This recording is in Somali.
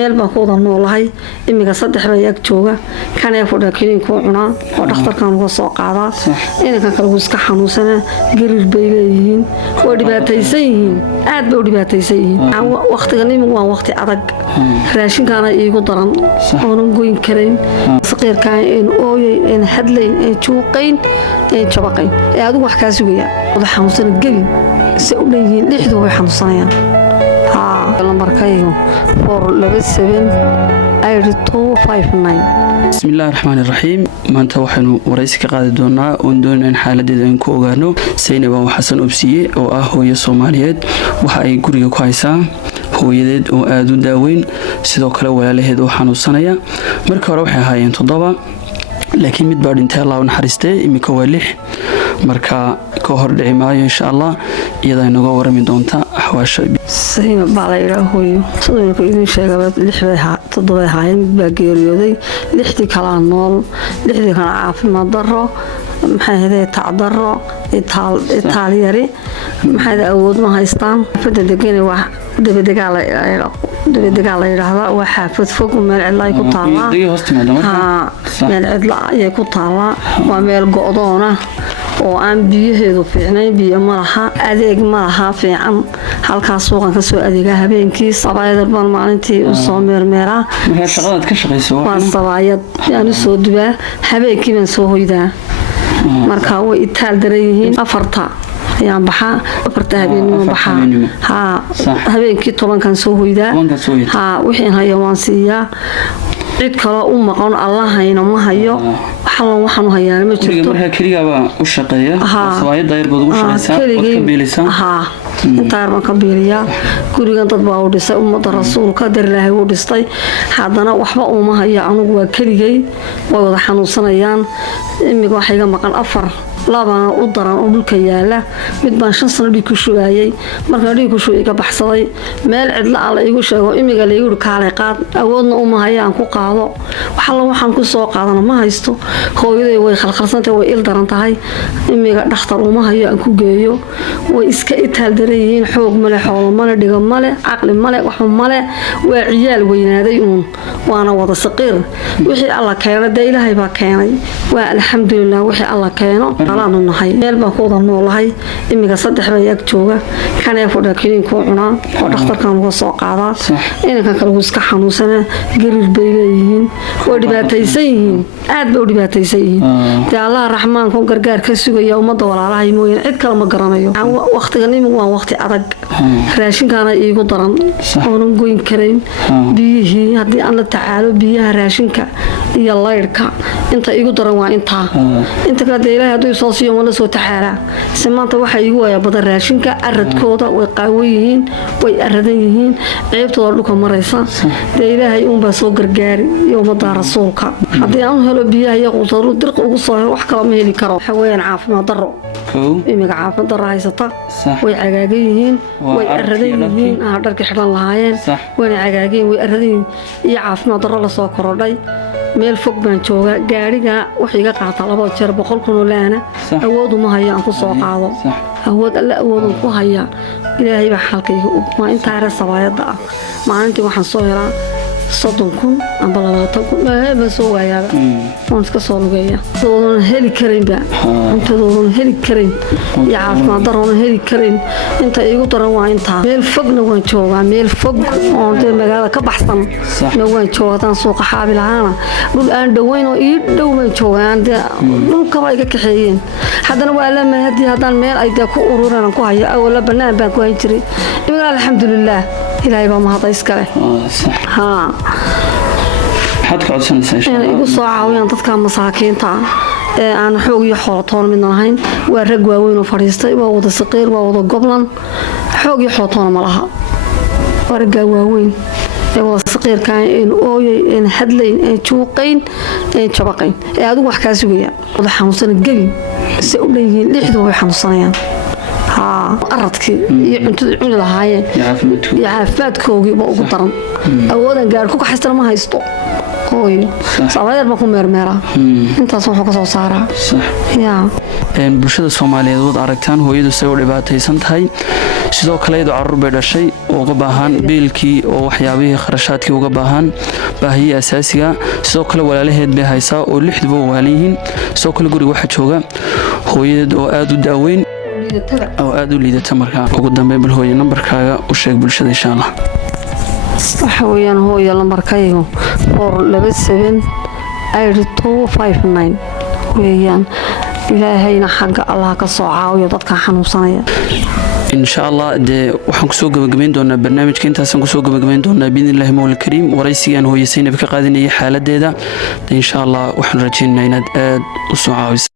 meel baan ku wada noolahay imiga saddex bay ag jooga kan ee fadhiya kiniinka cunaa oo dhakhtarkan uga soo qaadaa inanka kale iska xanuunsana gariir bay leeyihiin oo dhibaataysan yihiin aad bay u dhibaataysan yihiin waqtigan imiga waa waqti adag raashinkaana iigu daran oonan goyn karayn saqiirkaan in ooyay in hadlayn in juuqayn in jabaqayn ee adigu wax kaa sugaya wada xanuunsana gelin si u leeyihiin dhixdu way xanuunsanayaan lambarkaygu 427 بسم الله الرحمن الرحيم maanta waxaanu waraysi ka qaadi doonaa oo doonayaan xaaladeeda in ku ogaano Saynab Xasan Obsiye oo ah hooyo Soomaaliyeed waxa ay guriga ku haysaa hooyadeed oo aad u daaweyn sidoo kale walaalaheed oo xanuunsanaya marka hore waxay ahaayeen 7 laakiin mid baa dhintay Allah u naxariistay imika waa 6 marka ka hor dhici maayo insha Allah iyada inaga warami doonta ahwaasha Saynab baa la yiraahdo sidoo kale idin sheegay 7 haayeen baa geeriyooday 6 kala nool 6 kala caafimaad daro maxay ahayd tacdaro Itaaliyari maxay awood ma haystaan fadda degan wax dibadagaal yiraahdo waa xaafad fog meel cid ay ku taala meel cid ay ku taala waa meel go'doona oo aan biyaheedu fiicnayn biyo ma laha adeeg ma laha fiican halkaas suuqan ka soo adeega habeenkii sabaayad bal maalintii u soo meermeera shaqada ka shaqeyso waa sabaayad yani soo dubaa habeenkii baan soo hoydaa marka way itaal daran yihiin afarta ayaan baxaa afarta habeenimo baxaa habeenkii 10 kan soo hoydaa wixii hayo waan siiyaa cid kale u maqan Allah hayna ma hayo waxaan u hayaa ma jirto marka kaliya u shaqeeya sabaayada yar baad ugu shaqeysaa intaar ma ka biiliya gurigan dad baa u dhisay ummada rasuulka dar Ilaahay u dhistay hadana waxba uma haya anigu waa kaligay way wada xanuunsanayaan imiga waxa iga maqan 4 laba u daran oo dhulka yaala mid baan 5 sano dhig ku shubayay marka dhig ku shubay ka baxsaday meel cid la igu sheego imiga la igu kaalay qaad awoodna uma hayaan ku qaado waxaan ku soo qaadana ma haysto hooyaday way khalkhalsantay way il daran tahay imiga dhakhtar uma hayo aan ku geeyo way iska itaal dareeyeen xoog male xoolo male dhiga male aqli male wax male waa ciyaal weynaaday waana wada saqiir wixii Allah keenay Ilaahay baa keenay waa alxamdulillah wixii Allah keeno alaan nahay meel baan ku wada noolahay imiga saddex bay ag jooga kan ee fadhiya kiniinka cunaa oo dhakhtarkan uga soo qaadaa inanka kale iska xanuunsana gariir bay leeyihiin oo dhibaataysan yihiin aad bay u dhibaataysan yihiin Allah raxmaanka gargaar ka sugaya ummada walaalahay mooyeen cid kale ma garanayo waqtigan imiga waa waqti adag raashinkaana iigu daran oonan goyn karayn biyihii haddii aan la tacaalo biyaha raashinka iyo laydhka inta iigu daran waa inta kale Ilaahay hadduu soo siiyo wala soo taxaalaa samaanta waxa iigu waya badan raashinka aradkooda way qaawan yihiin way aradan yihiin ceebtooda dhulka maraysa Ilaahay baa soo gargaari iyo ummada rasuulka haddii aan helo biyaha iyo qudaro dirq ugu soo helo wax kale ma heli karo haween caafimaad daro imiga caafimaad daro haysata way cagaagan yihiin way aradan yihiin dharka xidhan lahaayeen way cagaageen way aradan iyo caafimaad daro la soo korodhay meel fog baan jooga gaariga wax iga qaata 2 jeer 100 kun oo laana awood uma hayo aan ku soo qaado awood alla awood ku haya Ilaahay baa xalkayga ma inta ara sabaayada maalintii waxaan soo helaa 30 kun amba 20 kun ma soo waayaa waan iska soo lugeeya doon heli karin ba inta doon heli karin ya caafimaad daroon heli karin inta iigu daran waa inta meel fogna waan joogaa meel fog oo magaalada ka baxsan ma waan joogaa suuqa xaabilaana dhul aan dhaweyn oo ii dhow ma joogaan dhulka way ka kaxeeyeen hadana waa la mahadi hadan meel ay ku ururaan ku haya awla banaan baan ku hayn jiray imiga alxamdulillah Ilaahay baa mahad iskale حد قاعد سنة igu soo caawiyaan dadka masaakiinta ee aan xoog iyo xoolo toon mid lahayn waa rag waaweyn oo fariistay waa wada saqiir waa wada goblan xoog iyo xoolo toon ma laha waa rag waaweyn ee wada saqiirka in ooyay in hadlayn in juuqayn in jabaqayn ee adigu wax ka sugaya wada xanuunsan gelin si u leeyihiin dhixdu way xanuunsanayaan aradkii iyo cuntada cuni lahaayeen iyo caafimaadkoogii ugu daran awoodan gaar ku kaxaystan ma haysto hooyo sabadeed ma ku meermeera intaas wuxuu ka soo saaraa bulshada Soomaaliyeed wad aragtaan hooyadu say u dhibaataysan tahay sidoo kale iyadoo carruur bay dhashay oo uga baahan biilkii oo waxyaabihii kharashaadkii uga baahan baahiyaha asaasiga sidoo kale walaalaheed bay haysaa oo lixduba waalan yihiin sidoo kale guriga waxa jooga hooyadeed oo aad u daaweyn oo aad u liidata markaa ugu dambeyn bal hooyo nambarkaaga u sheeg bulshada insha Allah waxa weeyaan hooyo lambarkaygu 4278259 weeyaan ilaahayna xagga Allah ka soo caawiyo dadka xanuunsanaya إن شاء الله ده وحنك سوق بجمعين دونا برنامج كنت هسنك سوق بجمعين دونا بإذن الله مولى الكريم ورئيسي أنا هو يسين بك قادين أي حالة ده إن شاء الله وحن رجينا يناد وسعاوز